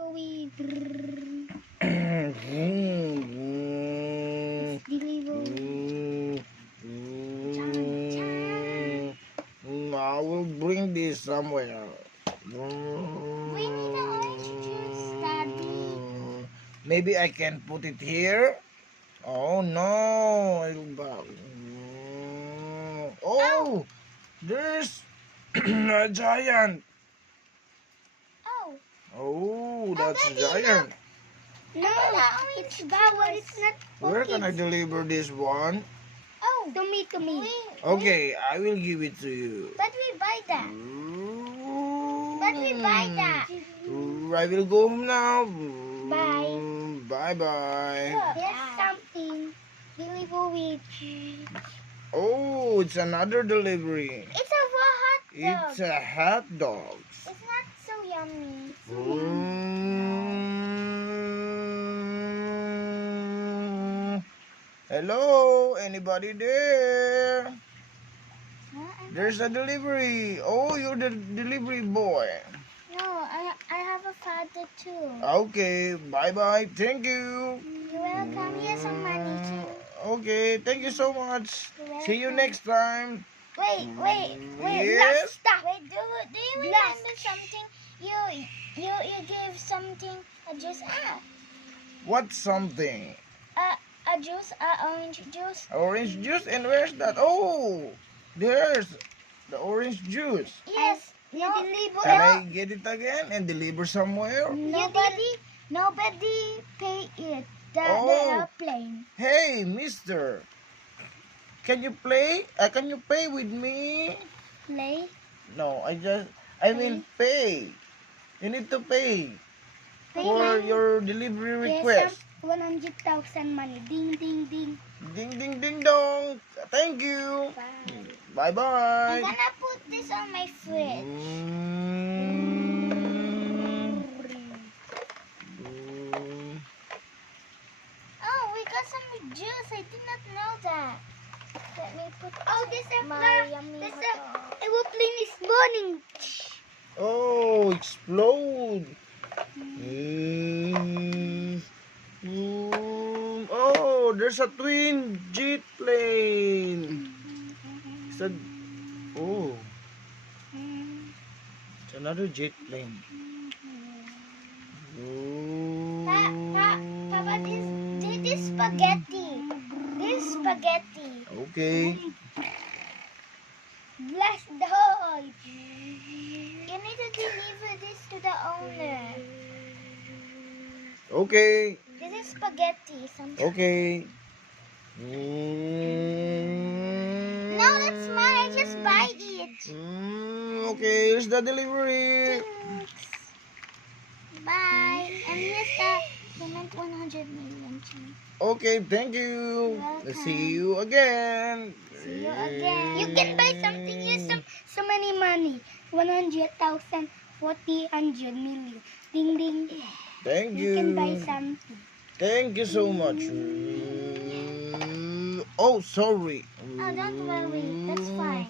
Delivery. Mm, Delivery. I will bring this somewhere. We need the orange juice, Daddy. Maybe I can put it here. Oh no! Oh, there's a giant. Oh. Oh, that's Daddy, giant. No, it's bawal. It's not for Where can I kids. deliver this one? Oh. To me. Okay, I will give it to you. But we buy that. But we buy that. I will go home now. Bye. Bye bye. Look, here's something. Delivery. Oh, it's another delivery. It's a raw hot dog. It's a hot dog. It's not so yummy. Hello, anybody there? Huh? There's a delivery. Oh, you're the delivery boy. No, I have a father too. Okay, bye-bye. Thank you. You're welcome. Here's some money too. Okay, thank you so much. You're See you welcome. next time. Wait. Yes? Stop. Wait, do you remember something? You gave something a juice. What something? A juice, orange juice. Orange juice? And where's that? Oh, there's the orange juice. Yes. You deliver. Can I get it again and deliver somewhere? Nobody pay it. The Oh. airplane. Hey, mister. Can you play? Can you pay with me? Play. No, I mean pay. You need to pay Pay for money. your delivery Yes, request. 100,000 money. Ding, ding, ding. Ding, ding, ding, dong. Thank you. Bye. I'm Bye-bye. gonna put this on my fridge. Oh, we got some juice. I did not know that. Let me put this aeroplane is burning. Oh, explode. Oh, there's a twin jet plane. It's a, oh, it's another jet plane. Papa, this is spaghetti. This is spaghetti. Okay. Bless the hole. You need to deliver this to the owner. Okay. This is spaghetti. Okay. No, that's mine. I just buy it. Okay, here's the delivery. Thanks. Bye. And here's the payment 100 million. Okay, thank you. You're See you again. See you again. You can buy something. Use so many money. 100,000, 100 million. Ding ding. Thank You can buy you. something. Thank you so much. Oh, sorry. Oh, don't worry. That's fine.